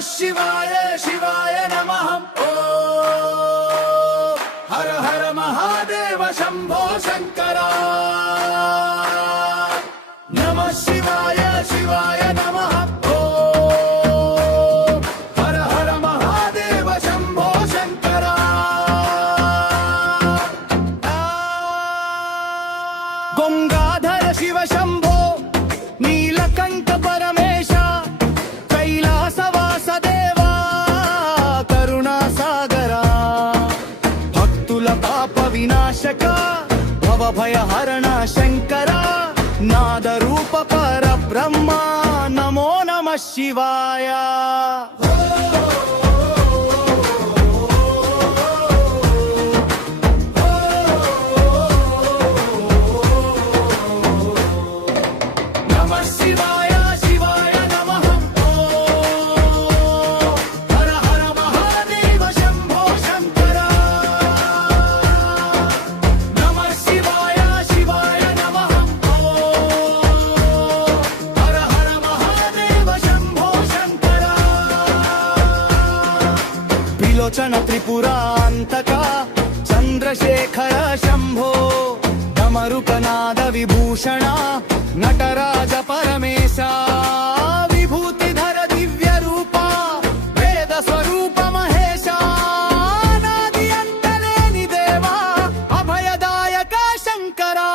शिवाय शिवाय नमः। हर हर महादेव शंभो शंकरा। नमः शिवाय शिवाय नमः। हर हर महादेव शंभो शंकरा। गंगाधर शिव शंभो नीलकंठ परमेश कैलासवासदेवा करुणा सागरा। भक्तुल पाप विनाशक भवभयहरण शंकरा। नादरूप परब्रह्मा नमो नमः शिवाय। लोचन त्रिपुरांतका चंद्रशेखर शंभो। डमरुकनाद विभूषण नटराज परमेशा। विभूतिधर दिव्य रूपा वेद स्वरूप महेशा। नादि अंतलेनि देवा अभयदायक शंकरा।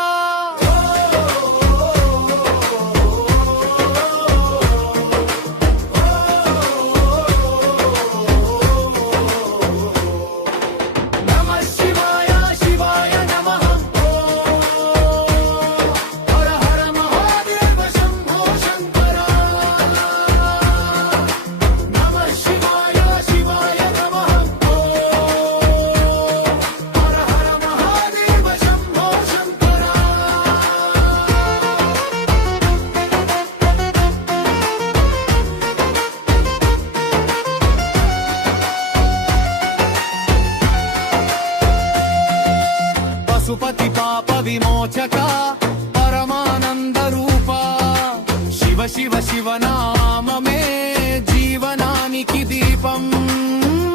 पशुपति पाप विमोचक परमानंद रूपा। शिव शिव शिव नाम में जीवनानिकी दीपम।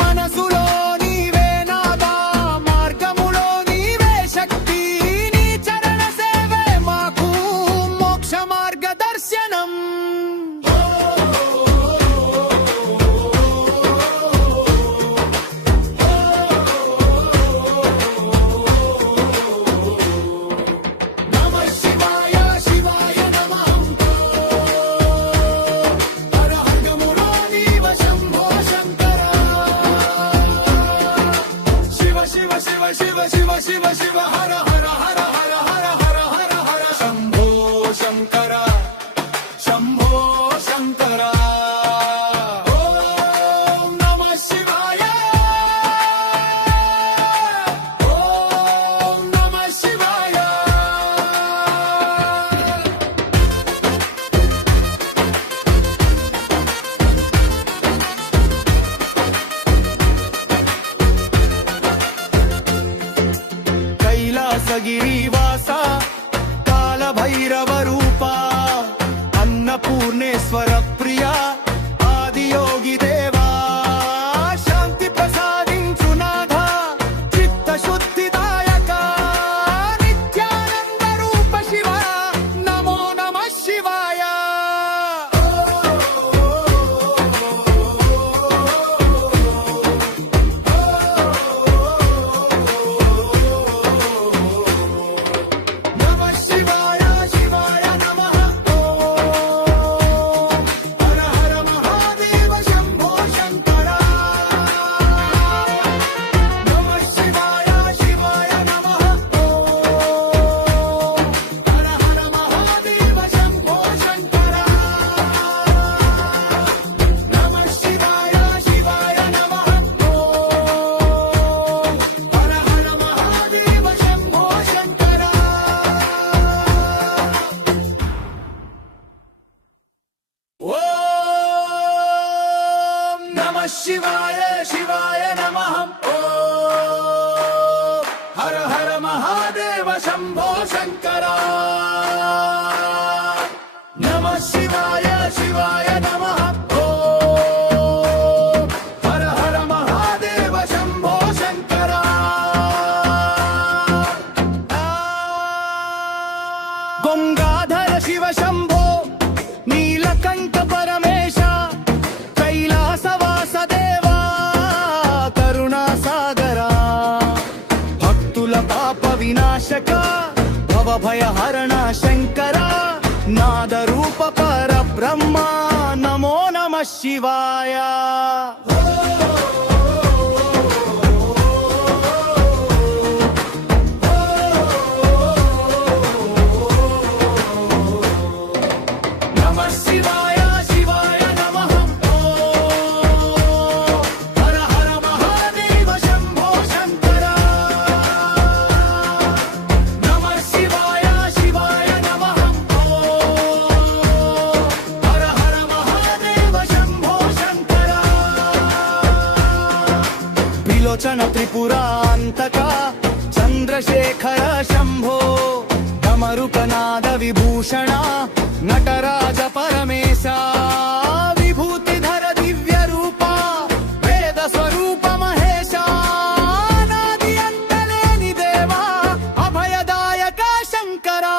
मनसुलो नीवे नादा मार्गमुलो नीवे शक्ति। नी चरण सेवे माकु मोक्ष मार्गदर्शनम। शिव शिव शिव शिव हर हर हर हर हर हर हर हर शंभो शंकरा शंभो शंकरा। ओम नमः शिवाय ओम नमः शिवाय। कैलासगिरिवासा काल भैरव रूपा। अन्नपूर्णेश्वर प्रिया आदियोगी देवा। शांति प्रसादिंचु नाथा चित्त शुद्धिदायका। नित्यानंद रूप शिवा नमो नमः शिवाय। शिवाय शिवाय नमः। ओम हर हर महादेव शंभो शंकरा। नमः शिवाय शिवाय नमः। ओम भवभयहरण शंकर नादरूप परब्रह्म नमो नमः शिवाय। त्रिपुरान्तका चन्द्रशेखर शम्भो डमरुकनाद विभूषण नटराज परमेश विभूतिधर दिव्य रूपा वेद स्वरूप महेश नादि अंतलेनि देवा अभयदायक शंकरा।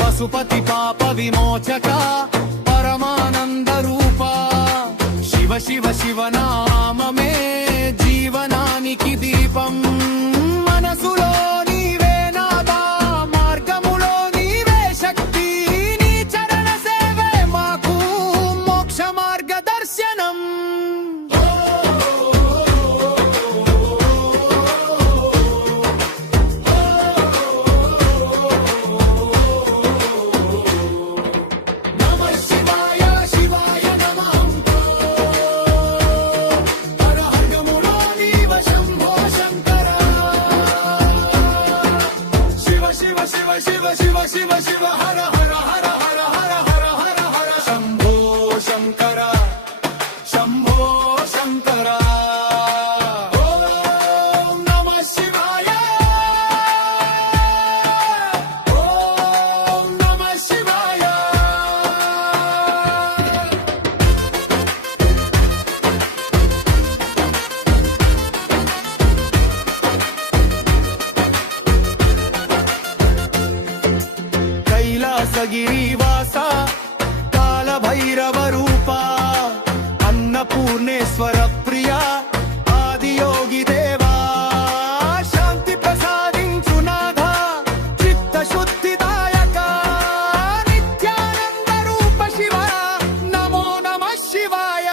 पशुपति पाप विमोचक परमानंद रूपा शिव शिव शिव नाम में जीवनानिकी दीपम मनसुलो नीवे नादा मार्गमुलो नीवे शक्ति नी चरण सेवे माकु मोक्ष मार्गदर्शनम। शिव शिव शिव शिव हर हर हर हर हर हर हर हर शंभो शंकर शंभो शंकर ओम नमः शिवाय ओम नमः शिवाय। कैलासगिरिवासा कालभैरव रूपा अन्नपूर्णेश्वर प्रिया आदियोगी देवा शांति प्रसादिंचु नाथा चित्त शुद्धिदायक नित्यानंद रूप शिव नमो नमः शिवाय।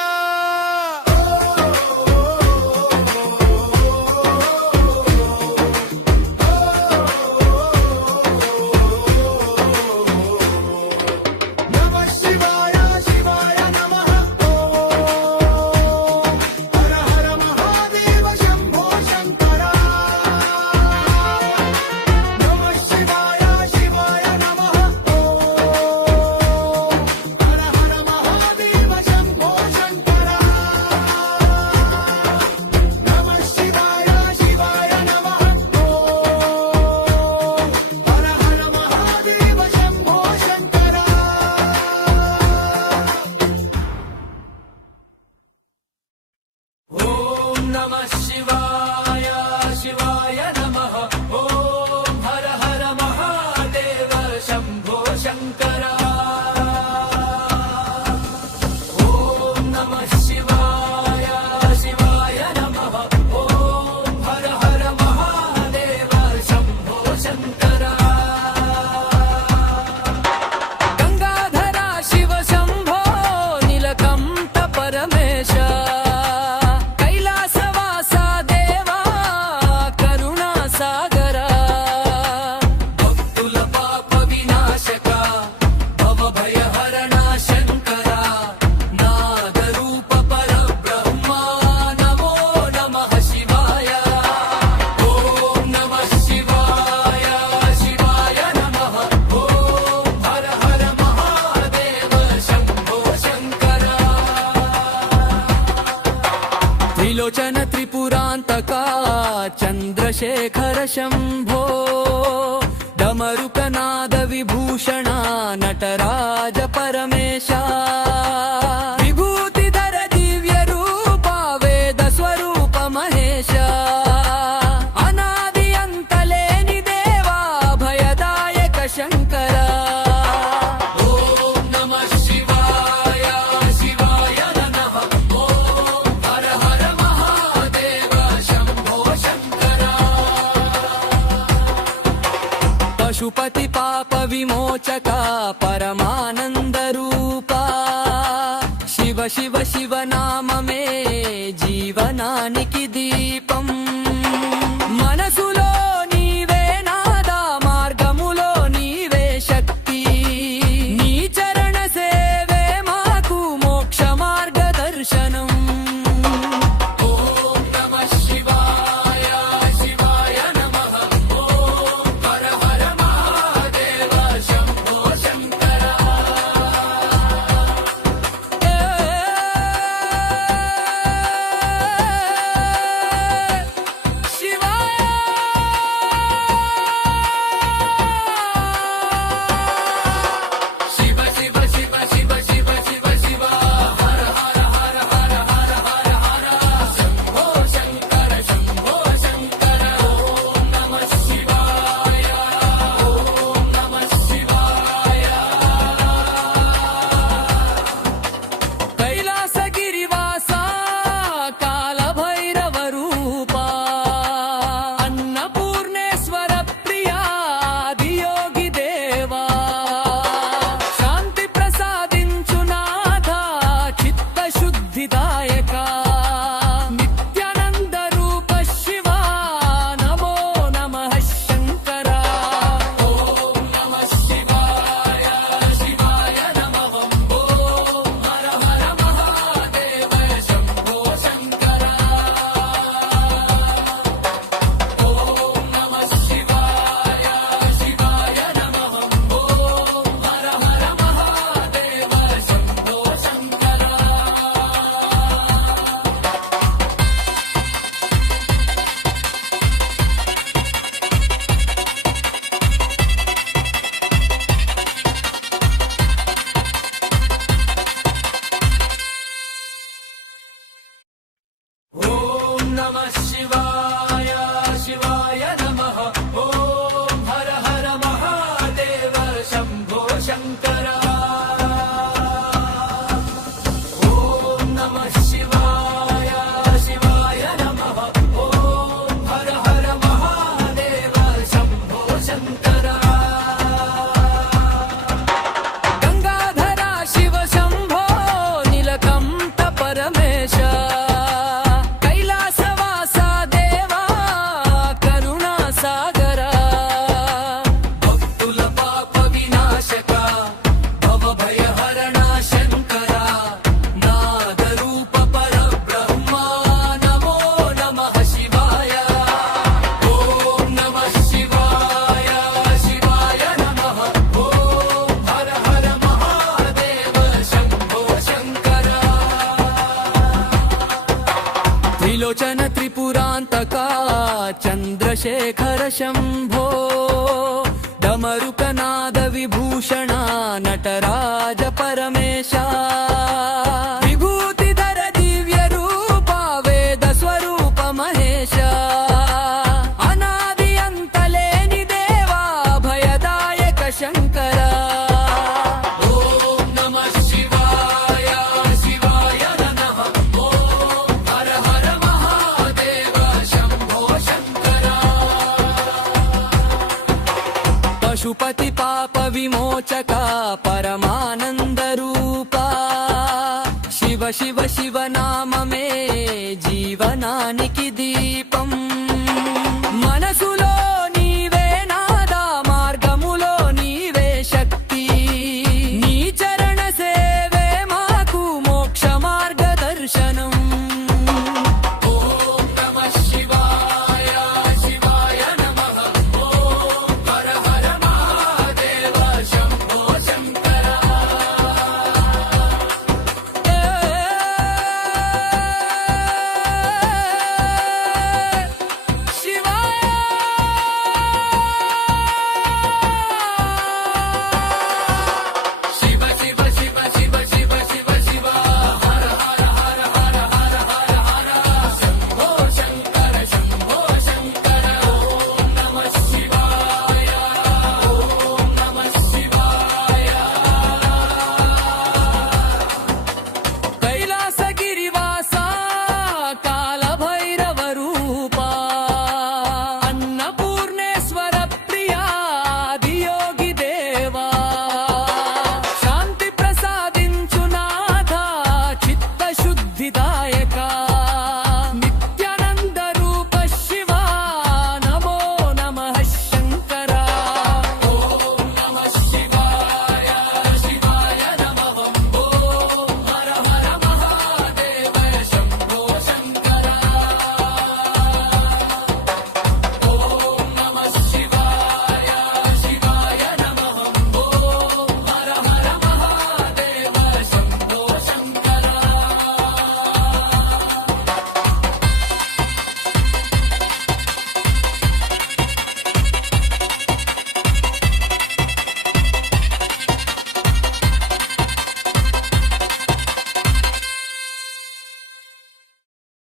त्रिलोचन त्रिपुरान्तका चन्द्रशेखर शम्भो डमरुकनाद विभूषणा नटराज परमेशा विभूतिधर दिव्य रूपा वेद स्वरूप महेशा अनादि अंतलेनि देवा भयदायक शंकरा पशुपति पाप विमोचका परमानंद रूपा शिव शिव शिव नाम में जीवनानिकी दीपम मनसुलो नीवे नादा मार्गमुलो नीवे शक्ति नी चरण सेवे माकु मोक्ष मार्गदर्शनम त्रिलोचन त्रिपुरान्तका चन्द्रशेखर शम्भो डमरुकनाद विभूषणा नटराज परमेशा विभूतिधर दिव्य रूपा वेद स्वरूप महेशा अनादि अंतलेनि देवा भयदायक शंकरा पशुपति पाप विमोचका परम